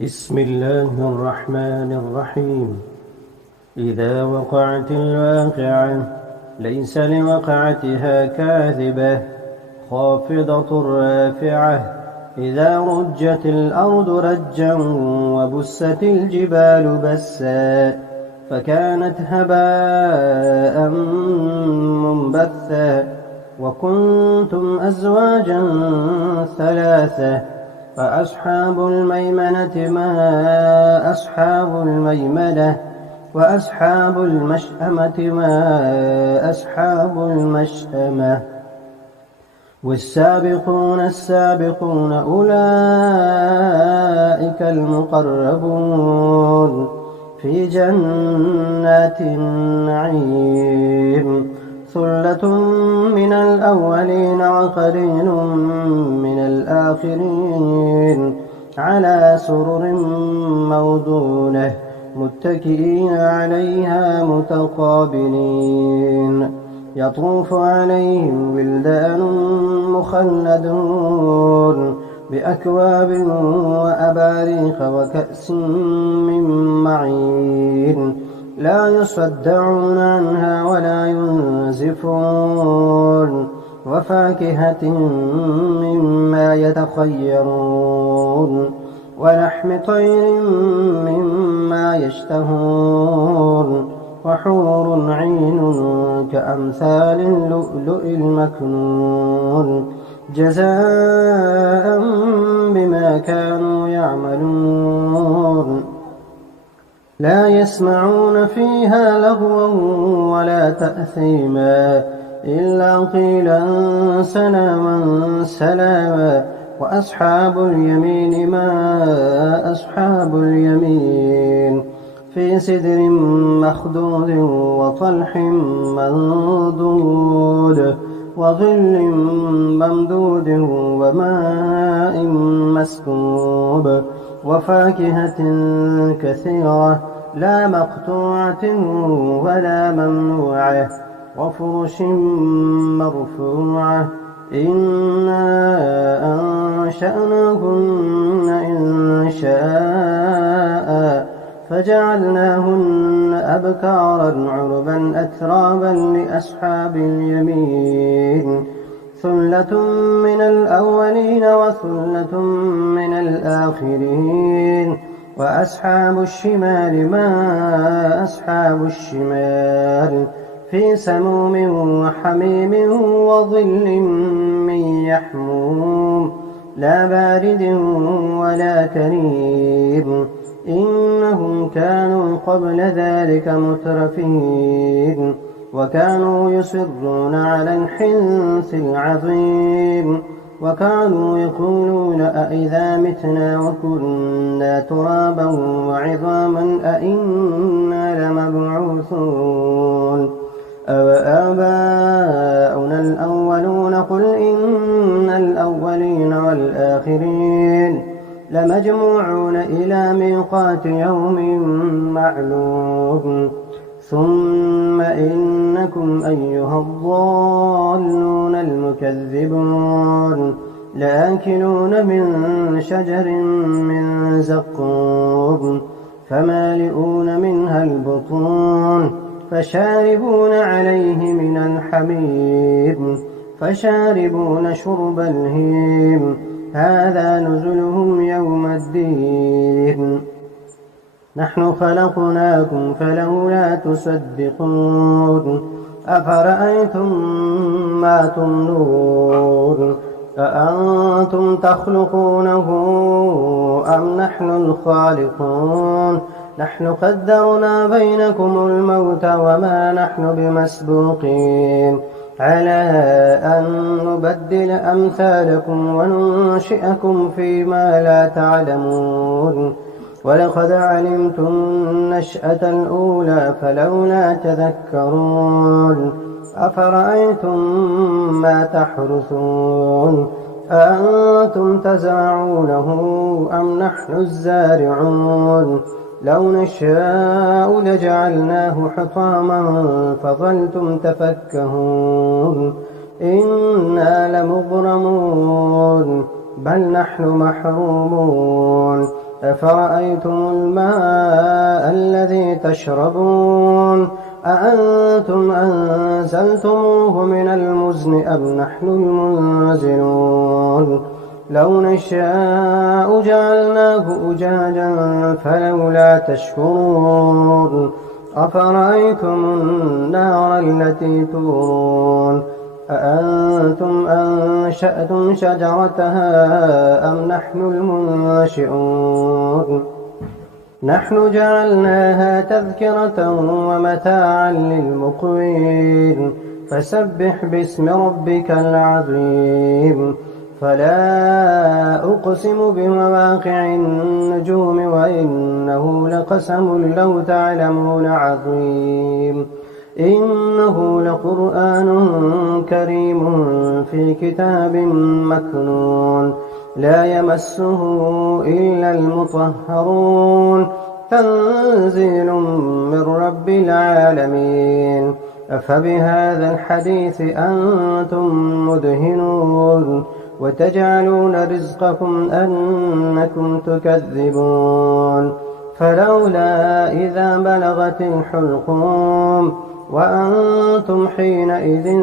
بسم الله الرحمن الرحيم. إذا وقعت الواقعة ليس لوقعتها كاذبة خافضة رافعة. إذا رجت الأرض رجا وبست الجبال بسا فكانت هباء منبثا وكنتم أزواجا ثلاثة فأصحاب الميمنة ما أصحاب الميمنة وأصحاب المشأمة ما أصحاب المشأمة. والسابقون السابقون أولئك المقربون في جنات النعيم. ثلة من الأولين وقليل من الآخرين على سرر موضونة متكئين عليها متقابلين. يطوف عليهم ولدان مخلدون بأكواب وأباريق وكأس من معين لا يصدعون عنها ولا ينزفون. وفاكهة مما يتخيرون ولحم طير مما يشتهون. وحور عين كأمثال اللؤلؤ المكنون جزاء بما كانوا يعملون. لا يسمعون فيها لغوا ولا تأثيما إلا قيلا سلاما سلاما. وأصحاب اليمين ما أصحاب اليمين في سدر مخضود وطلح منضود وظل ممدود وماء مسكوب. وفاكهة كثيرة لا مقطوعة ولا ممنوعة وفرش مرفوعة. إنا أنشأناهن إن شاء فجعلناهن أبكارا عربا أترابا لأصحاب اليمين. ثلة من الأولين وثلة من الآخرين. وأصحاب الشمال ما أصحاب الشمال في سموم وحميم وظل من يحموم لا بارد ولا كريم. إنهم كانوا قبل ذلك مترفين وكانوا يصرون على الحنث العظيم وكانوا يقولون أئذا متنا وكنا ترابا وعظاما أئنا لمبعوثون أوآباؤنا الأولون قل إن الأولين والآخرين لمجموعون إلى ميقات يوم معلوم. ثم إنكم أيها الضالون المكذبون لآكلون من شجر من زقوم فمالئون منها البطون فشاربون عليه من الحميم فشاربون شرب الهيم هذا نزلهم يوم الدين. نحن خلقناكم فلولا تصدقون. أفرأيتم ما تمنون أأنتم تخلقونه أم نحن الخالقون. نحن قدرنا بينكم الموت وما نحن بمسبوقين على أن نبدل أمثالكم وننشئكم فيما لا تعلمون. ولقد علمتم النشأة الأولى فلولا تذكرون. أفرأيتم ما تحرثون أأنتم تزرعونه أم نحن الزارعون. لو نشاء لجعلناه حطاما فظلتم تفكهون. إنا لمغرمون بل نحن محرومون أفرأيتم الماء الذي تشربون أأنتم أنزلتموه من المزن أم نحن المنزلون لو نشاء جعلناه أجاجا فلولا تشكرون أفرأيتم النار التي تورون أأنتم أنشأتم شجرتها أم نحن المنشئون نحن جعلناها تذكرة ومتاعا للمقوين فسبح باسم ربك العظيم فلا أقسم بمواقع النجوم وإنه لقسم لو تعلمون عظيم إنه لقرآن كريم في كتاب مكنون لا يمسه إلا المطهرون تنزيل من رب العالمين أفبهذا الحديث أنتم مدهنون وتجعلون رزقكم أنكم تكذبون فلولا إذا بلغت الحلقوم وأنتم حينئذ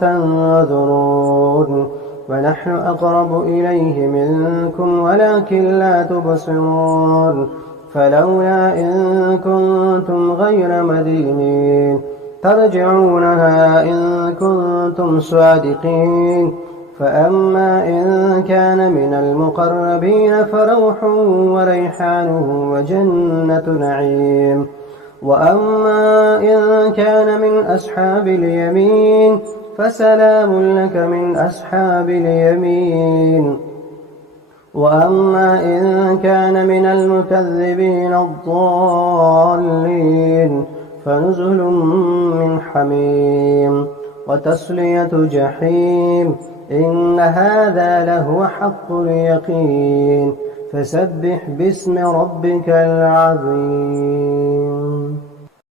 تنظرون ونحن أقرب إليه منكم ولكن لا تبصرون فلولا إن كنتم غير مدينين ترجعونها إن كنتم صادقين فأما إن كان من المقربين فروح وريحان وجنة نعيم وأما إن كان من أصحاب اليمين فسلام لك من أصحاب اليمين وأما إن كان من المكذبين الضالين فنزل من حميم وتصلية جحيم إن هذا لهو حق اليقين فسبح باسم ربك العظيم